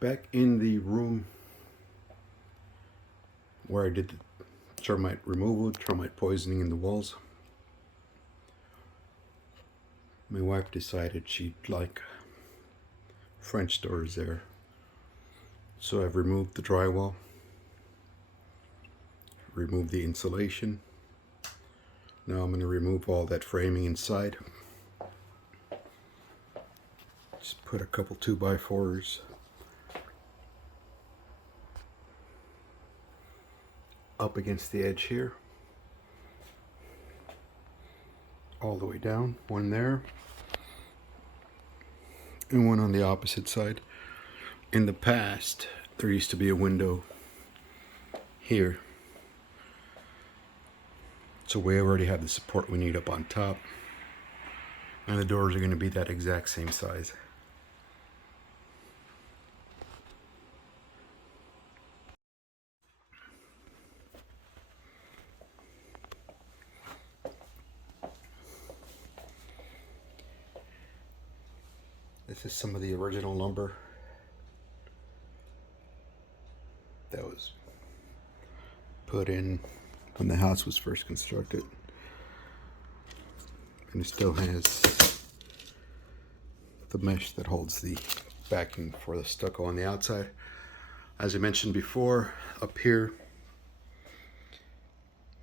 Back in the room where I did the termite removal, termite poisoning in the walls, my wife decided she'd like French doors there. So I've removed the drywall, removed the insulation. Now I'm going to remove all that framing inside. Just put a couple 2x4s up against the edge here, all the way down, one there and one on the opposite side. In the past, there used to be a window here, so we already have the support we need up on top, and the doors are going to be that exact same size. This is some of the original lumber that was put in when the house was first constructed, and it still has the mesh that holds the backing for the stucco on the outside. As I mentioned before, up here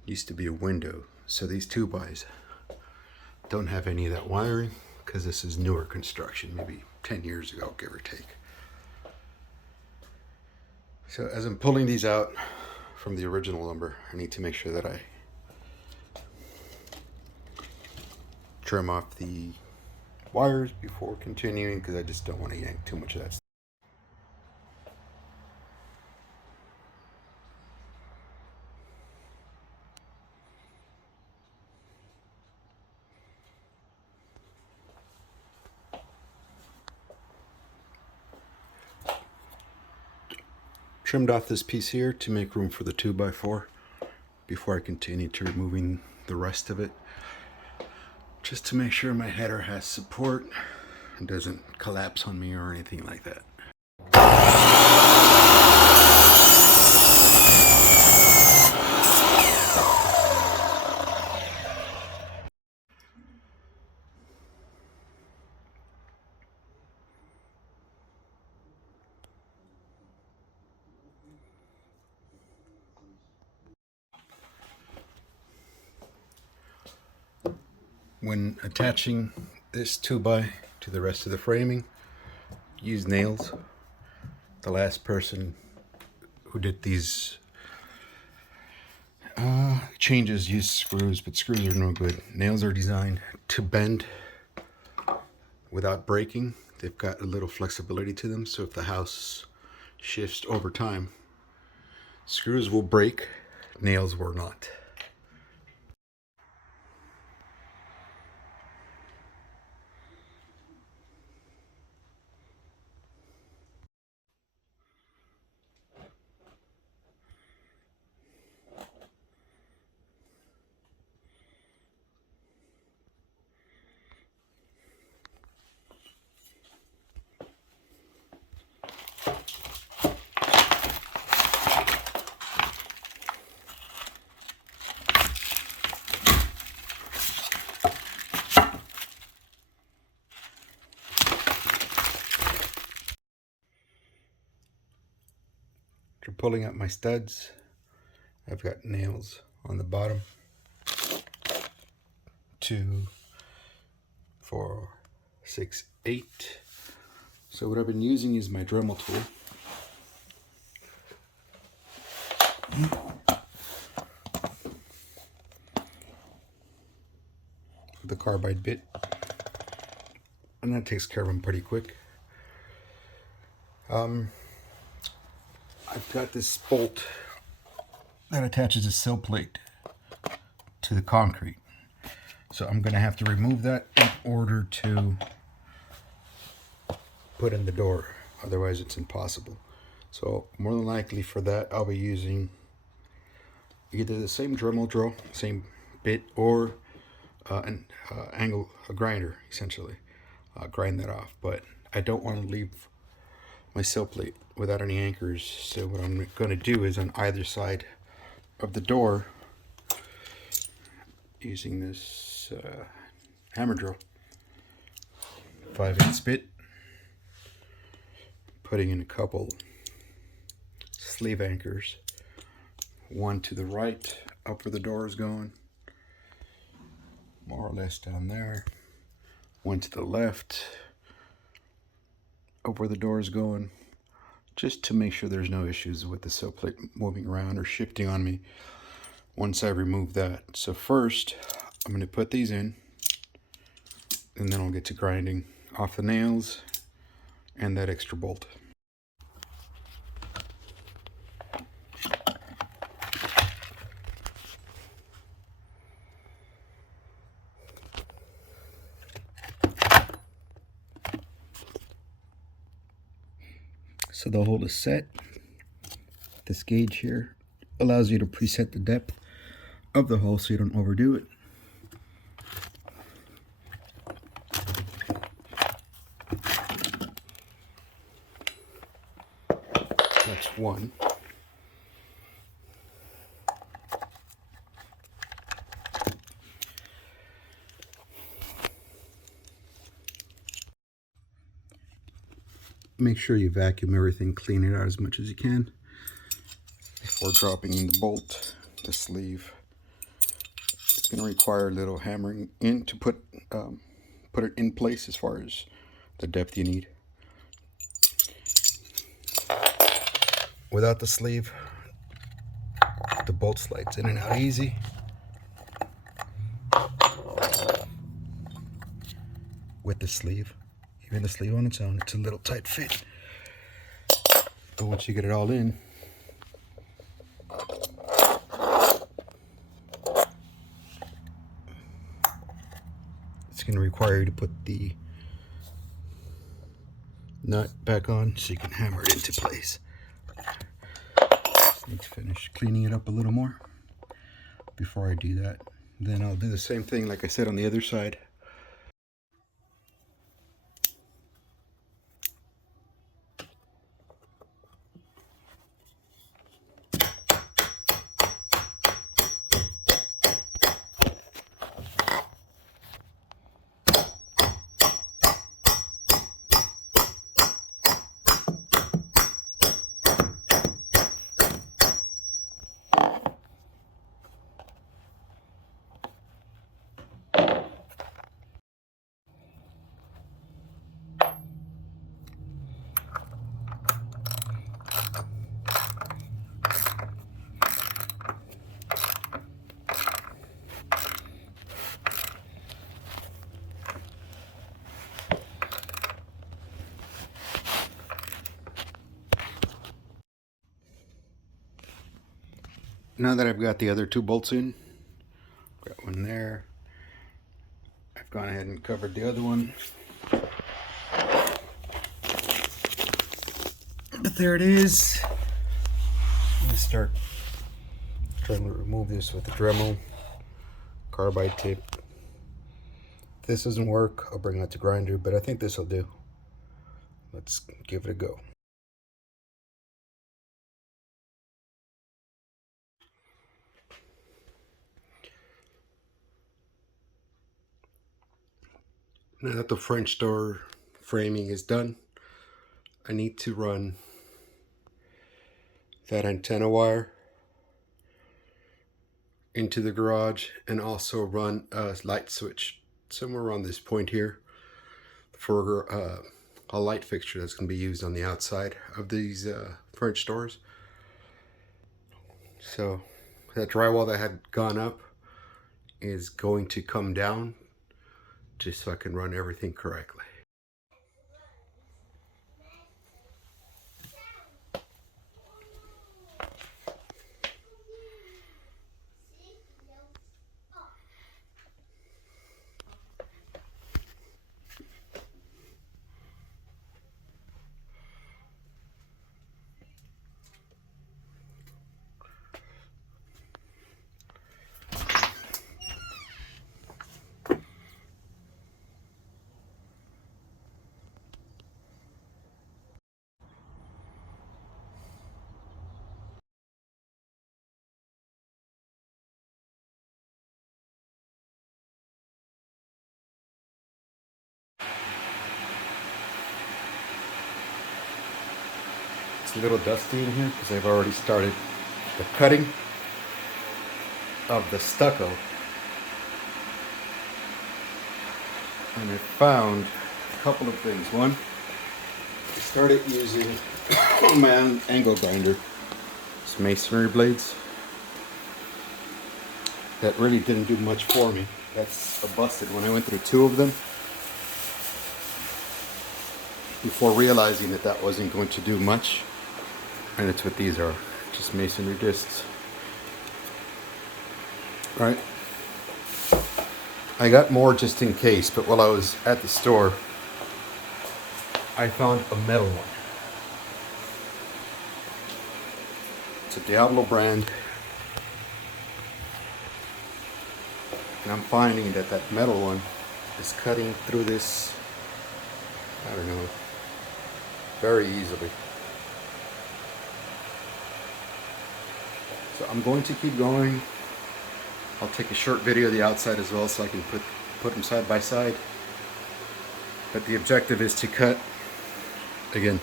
used to be a window, so these 2x don't have any of that wiring because this is newer construction, maybe 10 years ago, give or take. So as I'm pulling these out from the original lumber, I need to make sure that I trim off the wires before continuing, because I just don't want to yank too much of that stuff. Trimmed off this piece here to make room for the 2x4 before I continue to removing the rest of it, just to make sure my header has support and doesn't collapse on me or anything like that. When attaching this 2x to the rest of the framing, use nails. The last person who did these changes used screws, but screws are no good. Nails are designed to bend without breaking. They've got a little flexibility to them, so if the house shifts over time, screws will break, nails will not. For pulling up my studs, I've got nails on the bottom. 2, 4, 6, 8. So what I've been using is my Dremel tool. With the carbide bit, and that takes care of them pretty quick. I've got this bolt that attaches a sill plate to the concrete, so I'm going to have to remove that in order to put in the door, otherwise it's impossible. So more than likely for that, I'll be using either the same Dremel drill, same bit, or an angle grinder, essentially. Grind that off, but I don't want to leave my sill plate without any anchors. So what I'm going to do is on either side of the door, using this hammer drill, 5/8 bit, putting in a couple sleeve anchors, one to the right up where the door is going, more or less down there, one to the left up where the door is going, just to make sure there's no issues with the sill plate moving around or shifting on me once I remove that. So first I'm going to put these in, and then I'll get to grinding off the nails and that extra bolt. So the hole is set. This gauge here allows you to preset the depth of the hole so you don't overdo it. That's one. Make sure you vacuum everything, clean it out as much as you can before dropping in the bolt, the sleeve. It's going to require a little hammering in to put it in place as far as the depth you need. Without the sleeve, the bolt slides in and out easy. With the sleeve, even the sleeve on its own, it's a little tight fit. But once you get it all in, it's going to require you to put the nut back on so you can hammer it into place. Just need to finish cleaning it up a little more before I do that. Then I'll do the same thing like I said on the other side. Now that I've got the other two bolts in, got one there, I've gone ahead and covered the other one. But there it is. I'm gonna start trying to remove this with the Dremel carbide tip. If this doesn't work, I'll bring out the grinder, but I think this will do. Let's give it a go. Now that the French door framing is done, I need to run that antenna wire into the garage and also run a light switch somewhere around this point here for a light fixture that's going to be used on the outside of these French doors. So that drywall that had gone up is going to come down just so I can run everything correctly. It's a little dusty in here because I've already started the cutting of the stucco. And I found a couple of things. One, I started using my angle grinder. It's masonry blades. That really didn't do much for me. That's a busted when I went through 2 of them before realizing that that wasn't going to do much. And that's what these are, just masonry discs. Right? I got more just in case, but while I was at the store, I found a metal one. It's a Diablo brand. And I'm finding that that metal one is cutting through this, I don't know, very easily. So I'm going to keep going. I'll take a short video of the outside as well so I can put them side by side. But the objective is to cut, again,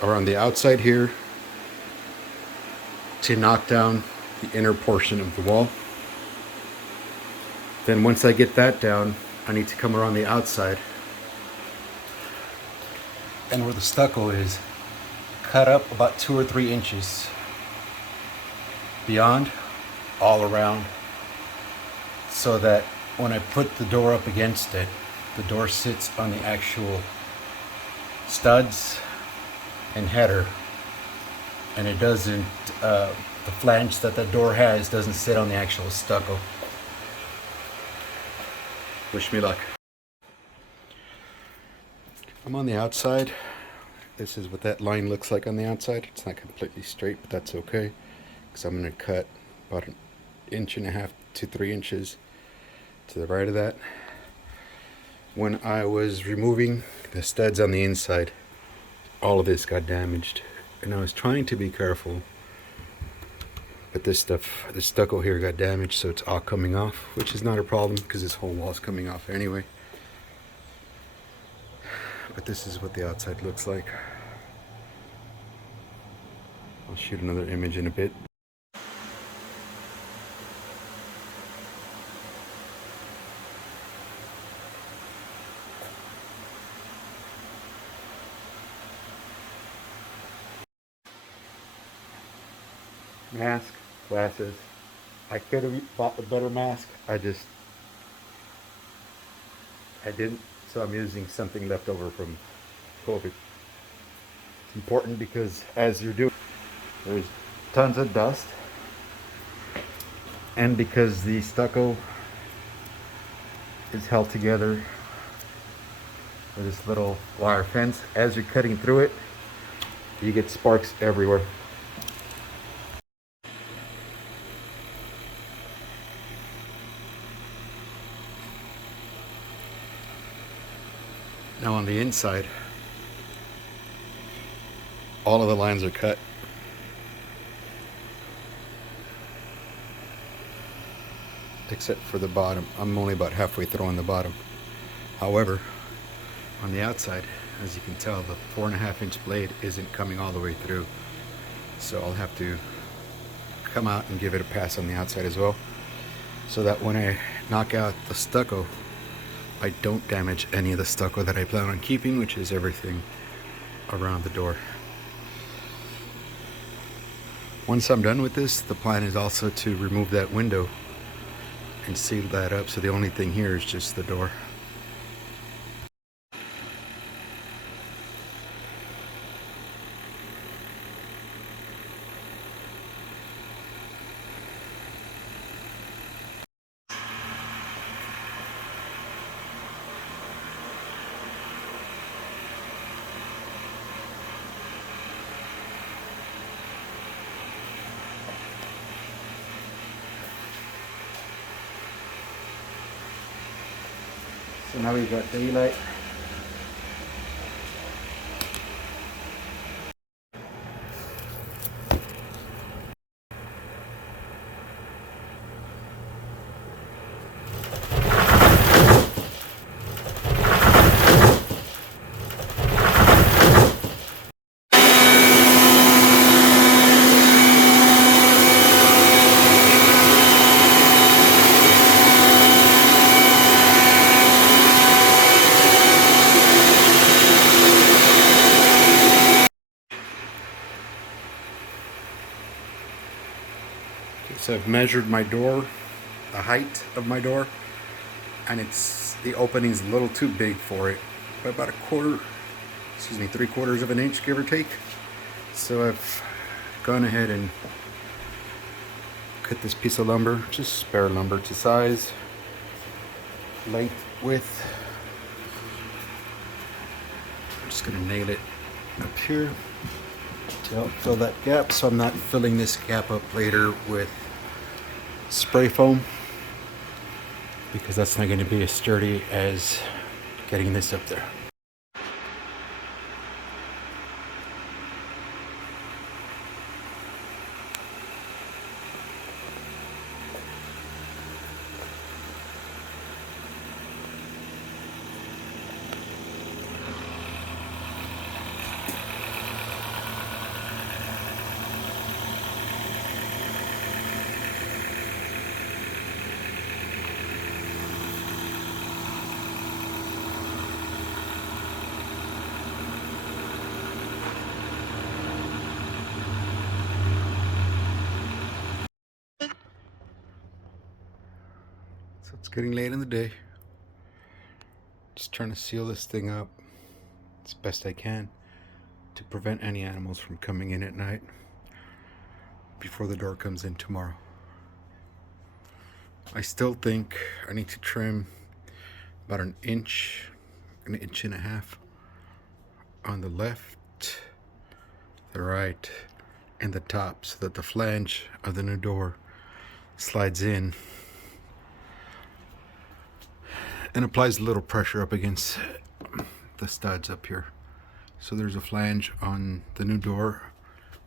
around the outside here to knock down the inner portion of the wall. Then once I get that down, I need to come around the outside and where the stucco is, cut up about 2 or 3 inches beyond, all around, so that when I put the door up against it, the door sits on the actual studs and header, and it doesn't, the flange that the door has doesn't sit on the actual stucco. Wish me luck. I'm on the outside. This is what that line looks like on the outside. It's not completely straight, but that's okay, because I'm going to cut about 1.5 to 3 inches to the right of that. When I was removing the studs on the inside, all of this got damaged, and I was trying to be careful, but this stuff, the stucco here got damaged, so it's all coming off, which is not a problem because this whole wall's coming off anyway. But this is what the outside looks like. I'll shoot another image in a bit. Mask, glasses. I could have bought a better mask. I didn't. So I'm using something left over from COVID. It's important because as you're doing, there's tons of dust, and because the stucco is held together with this little wire fence, as you're cutting through it, you get sparks everywhere. Now on the inside, all of the lines are cut. Except for the bottom. I'm only about halfway through on the bottom. However, on the outside, as you can tell, the 4.5-inch blade isn't coming all the way through. So I'll have to come out and give it a pass on the outside as well, so that when I knock out the stucco, I don't damage any of the stucco that I plan on keeping, which is everything around the door. Once I'm done with this, the plan is also to remove that window and seal that up, so the only thing here is just the door. So now we've got daylight. So I've measured my door, the height of my door, and the opening's a little too big for it, by about 3/4 of an inch, give or take. So I've gone ahead and cut this piece of lumber, just spare lumber, to size, length, width. I'm just gonna nail it up here to help fill that gap, so I'm not filling this gap up later with spray foam, because that's not going to be as sturdy as getting this up there. So it's getting late in the day. Just trying to seal this thing up as best I can to prevent any animals from coming in at night before the door comes in tomorrow. I still think I need to trim about an inch and a half on the left, the right, and the top, so that the flange of the new door slides in and applies a little pressure up against the studs up here. So there's a flange on the new door,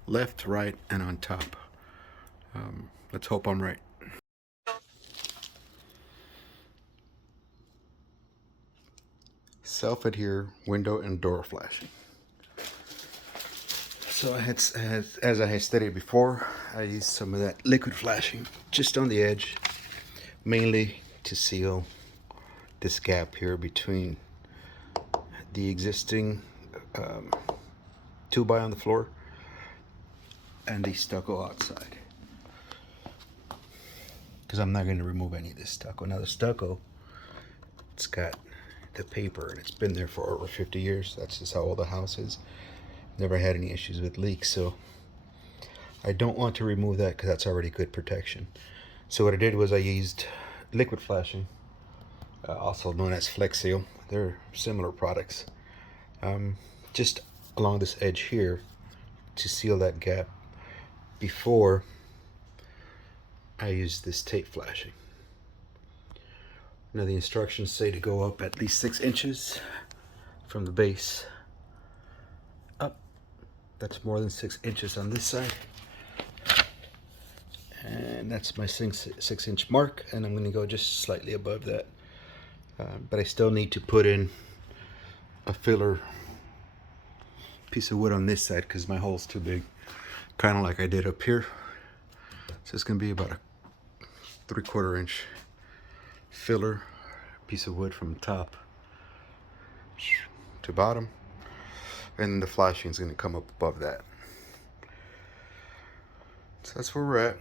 left, right, and on top. Let's hope I'm right. Self-adhere window and door flashing. So as I had stated before, I used some of that liquid flashing just on the edge, mainly to seal this gap here between the existing 2x on the floor and the stucco outside, because I'm not going to remove any of this stucco. Now the stucco, it's got the paper and it's been there for over 50 years. That's just how old the house is. Never had any issues with leaks, so I don't want to remove that because that's already good protection. So what I did was I used liquid flashing, also known as Flex Seal. They're similar products, just along this edge here to seal that gap before I use this tape flashing. Now the instructions say to go up at least 6 inches from the base up. That's more than 6 inches on this side, and that's my 6-inch mark, and I'm going to go just slightly above that. But I still need to put in a filler piece of wood on this side because my hole's too big, kind of like I did up here. So it's going to be about a 3/4 inch filler piece of wood from top to bottom, and the flashing is going to come up above that. So that's where we're at.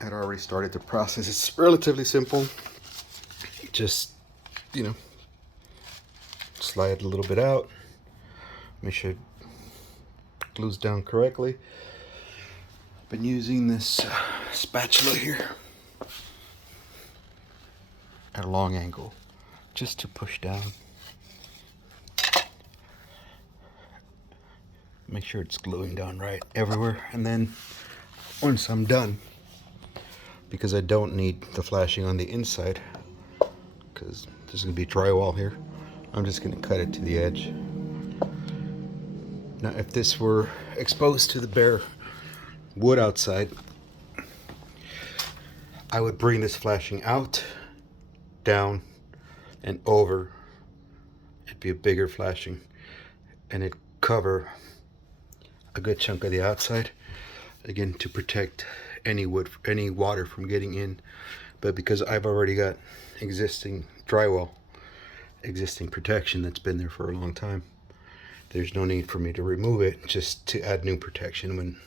I'd already started the process. It's relatively simple. Just, you know, slide it a little bit out, make sure it glues down correctly. I've been using this spatula here at a long angle just to push down, make sure it's gluing down right everywhere. And then once I'm done, because I don't need the flashing on the inside because there's going to be drywall here, I'm just going to cut it to the edge. Now if this were exposed to the bare wood outside, I would bring this flashing out, down, and over. It'd be a bigger flashing, and it'd cover a good chunk of the outside, again to protect any water from getting in. But because I've already got existing drywall, existing protection that's been there for a long time, there's no need for me to remove it, just to add new protection when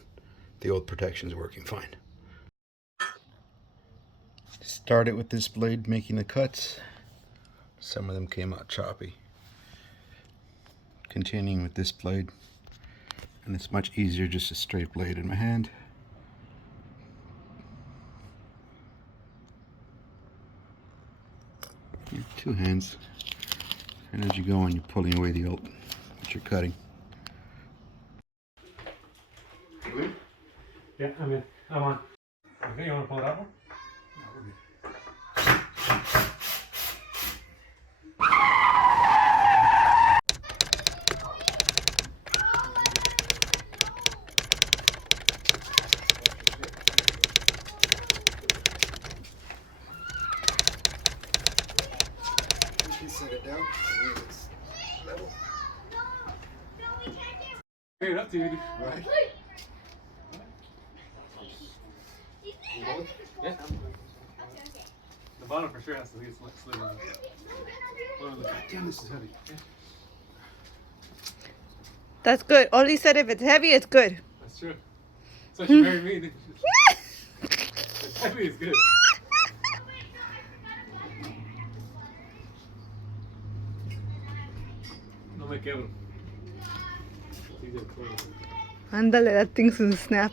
the old protection is working fine. Started with this blade making the cuts. Some of them came out choppy. Continuing with this blade, and it's much easier just a straight blade in my hand. Two hands, and as you go on, you're pulling away the old what you're cutting. Yeah, I'm in. I'm on. Okay, you want to pull it out? Set it down. It's level. Hey, up to you. Right. Yeah. The bottom for sure has to get slid in. Damn, this is heavy. That's good. Only said if it's heavy, it's good. That's true. So she married me. It's heavy, it's good. No me quebro. Ándale, that thing's a snap.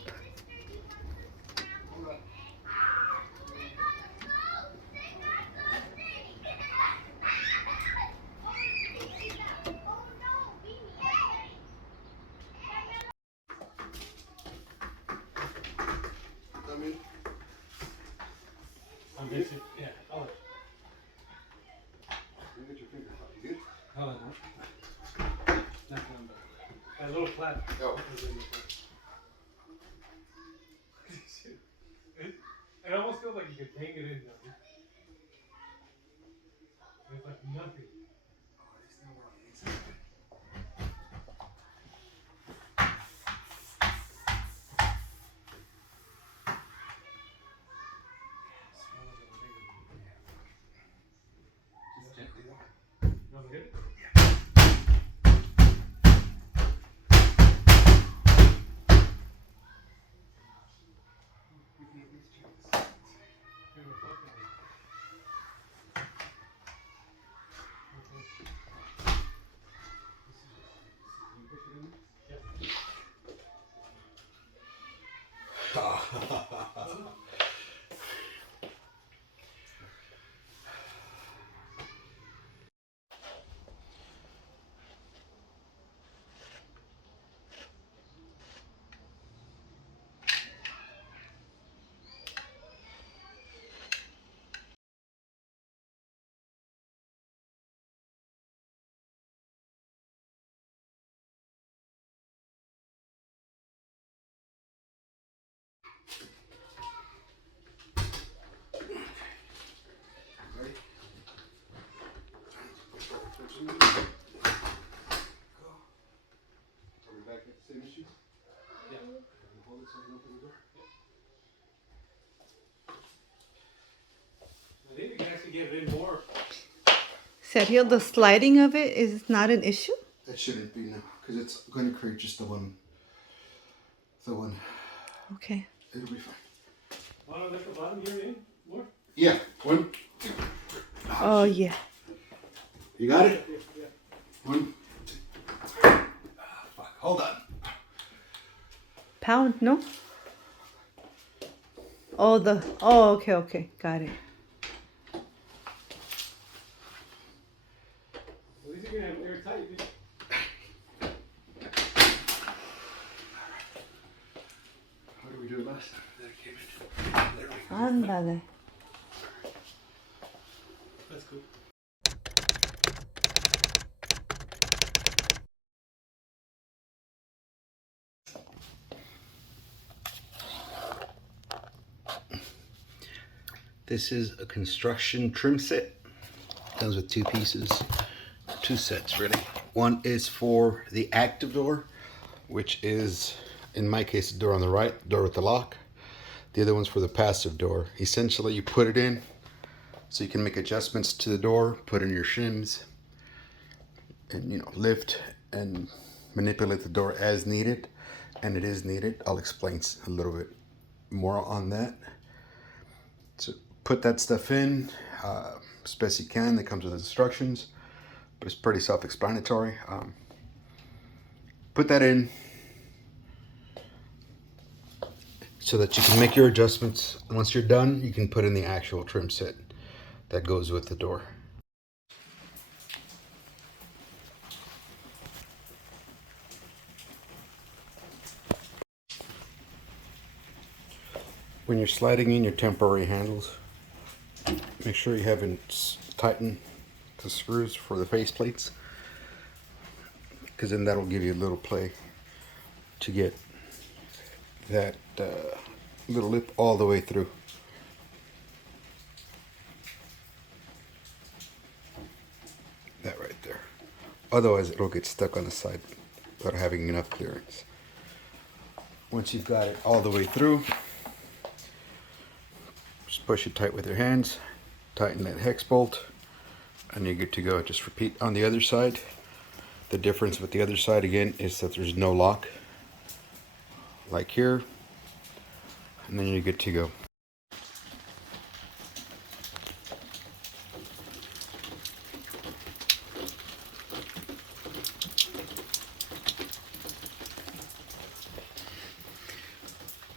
I'm basic. Yeah. Oh. Get your finger out. You good? Oh, no. A little flat. Go. It almost feels like you could hang it in though. It's like nothing. Just gently though. You want to hit it? Ready? Go. Are we back at the same issue? Yeah. Hold it so I can open the door. I think we can actually get it in more. Sergio, the sliding of it is not an issue? That shouldn't be now, because it's going to create just the one. Okay. It'll be fine. Bottom, at the bottom here, in more. Yeah, one. Oh, yeah. You got it? Yeah. One. Two. Fuck. Hold on. Pound, no? Oh, okay. Got it. At least you're gonna have airtight. Dude. How did we do it last time? That came in. There we go. Ándale. That's cool. This is a construction trim set. Comes with two pieces, two sets really. One is for the active door, which is, in my case, the door on the right, door with the lock. The other one's for the passive door. Essentially, you put it in so you can make adjustments to the door, put in your shims, and lift and manipulate the door as needed. And it is needed. I'll explain a little bit more on that. So put that stuff in as best you can. That comes with instructions, but it's pretty self-explanatory. Put that in so that you can make your adjustments. Once you're done, you can put in the actual trim set that goes with the door. When you're sliding in your temporary handles, make sure you haven't tightened the screws for the face plates, because then that'll give you a little play to get that little lip all the way through. That right there. Otherwise it'll get stuck on the side without having enough clearance. Once you've got it all the way through, just push it tight with your hands, tighten that hex bolt, and you're good to go. Just repeat on the other side. The difference with the other side again is that there's no lock, like here, and then you're good to go.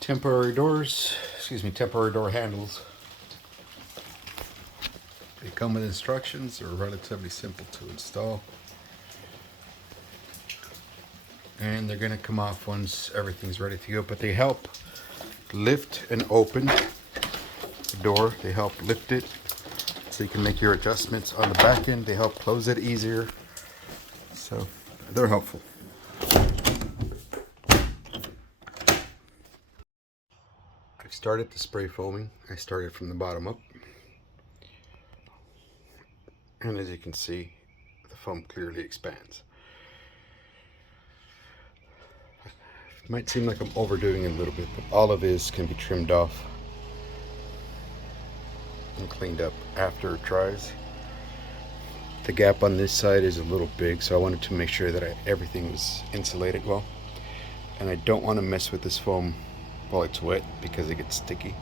Temporary doors, temporary door handles. They come with instructions. They're relatively simple to install. And they're gonna come off once everything's ready to go, but they help lift and open the door. They help lift it so you can make your adjustments on the back end. They help close it easier. So they're helpful. I've started the spray foaming. I started from the bottom up. And as you can see, the foam clearly expands. It might seem like I'm overdoing it a little bit, but all of this can be trimmed off and cleaned up after it dries. The gap on this side is a little big, so I wanted to make sure that everything was insulated well. And I don't want to mess with this foam while it's wet because it gets sticky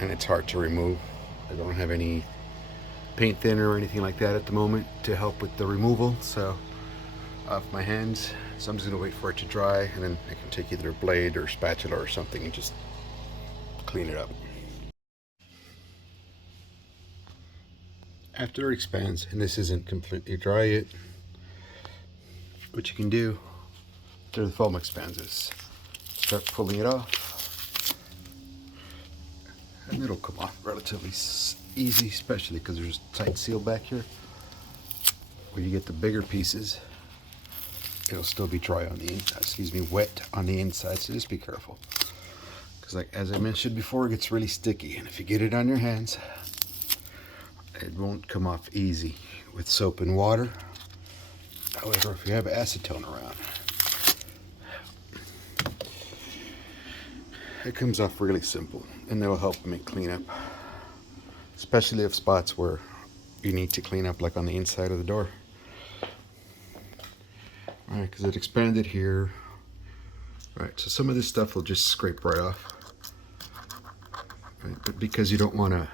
and it's hard to remove. I don't have any paint thinner or anything like that at the moment to help with the removal of my hands. So I'm just gonna wait for it to dry, and then I can take either a blade or spatula or something and just clean it up. After it expands, and this isn't completely dry yet, what you can do after the foam expands is start pulling it off, and it'll come off relatively easy, especially because there's a tight seal back here. When you get the bigger pieces, it'll still be dry on the inside, wet on the inside, so just be careful. Because like as I mentioned before, it gets really sticky, and if you get it on your hands, it won't come off easy with soap and water. However, if you have acetone around, it comes off really simple, and that'll help make cleanup, especially if spots where you need to clean up, like on the inside of the door. Alright, because it expanded here. Alright, so some of this stuff will just scrape right off. Right, but because you don't want to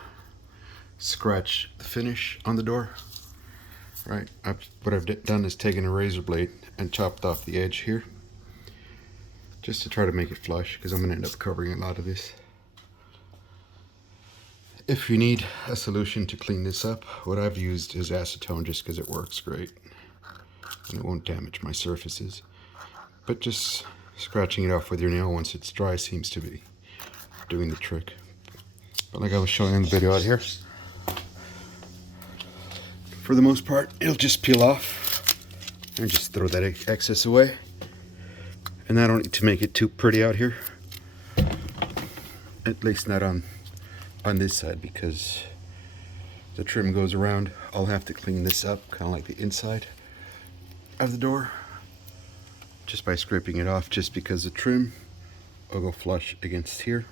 scratch the finish on the door, right, what I've done is taken a razor blade and chopped off the edge here, just to try to make it flush, because I'm going to end up covering a lot of this. If you need a solution to clean this up, what I've used is acetone, just because it works great and it won't damage my surfaces. But just scratching it off with your nail once it's dry seems to be doing the trick. But like I was showing in the video out here, for the most part, it'll just peel off and just throw that excess away. And I don't need to make it too pretty out here, at least not on this side, because the trim goes around. I'll have to clean this up, kind of like the inside of the door, just by scraping it off, just because the trim will go flush against here,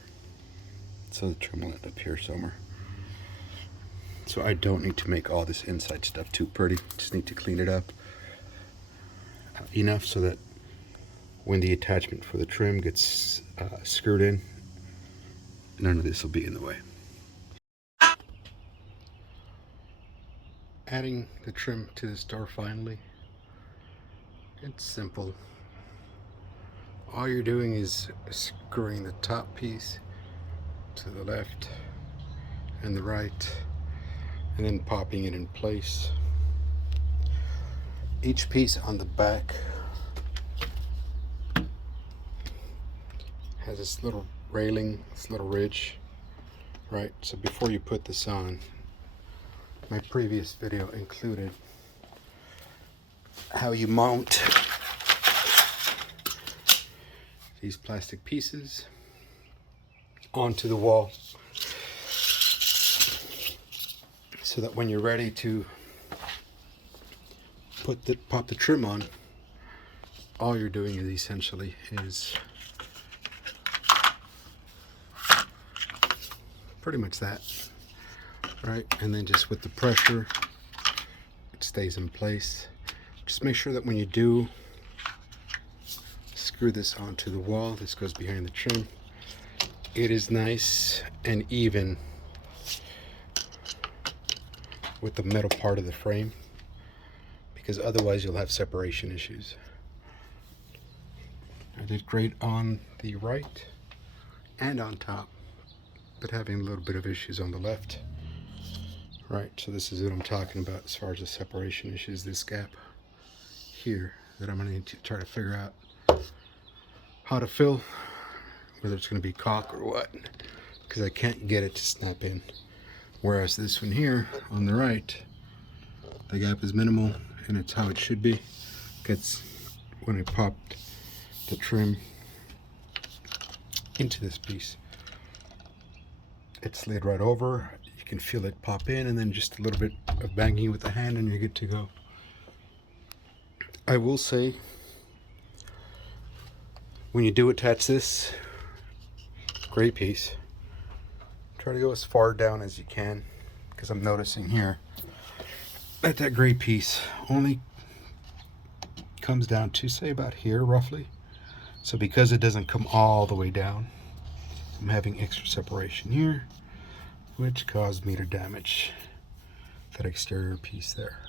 so the trim will end up here somewhere. So I don't need to make all this inside stuff too pretty, just need to clean it up enough so that when the attachment for the trim gets screwed in, none of this will be in the way. adding the trim to this door finally. It's simple. All you're doing is screwing the top piece to the left and the right, and then popping it in place. Each piece on the back has this little railing, this little ridge, right? So before you put this on, my previous video included how you mount these plastic pieces onto the wall, so that when you're ready to pop the trim on, all you're doing is essentially pretty much that, right? And then just with the pressure, it stays in place. Just make sure that when you do screw this onto the wall, this goes behind the trim, it is nice and even with the metal part of the frame, because otherwise you'll have separation issues. I did great on the right and on top, but having a little bit of issues on the left. Right, so this is what I'm talking about as far as the separation issues, this gap here that I'm gonna need to try to figure out how to fill, whether it's gonna be caulk or what, because I can't get it to snap in. Whereas this one here on the right, the gap is minimal and it's how it should be. Because when I popped the trim into this piece, it slid right over. You can feel it pop in, and then just a little bit of banging with the hand and you're good to go. I will say, when you do attach this gray piece, try to go as far down as you can, because I'm noticing here that that gray piece only comes down to, say, about here roughly. So because it doesn't come all the way down, I'm having extra separation here, which caused me to damage that exterior piece there.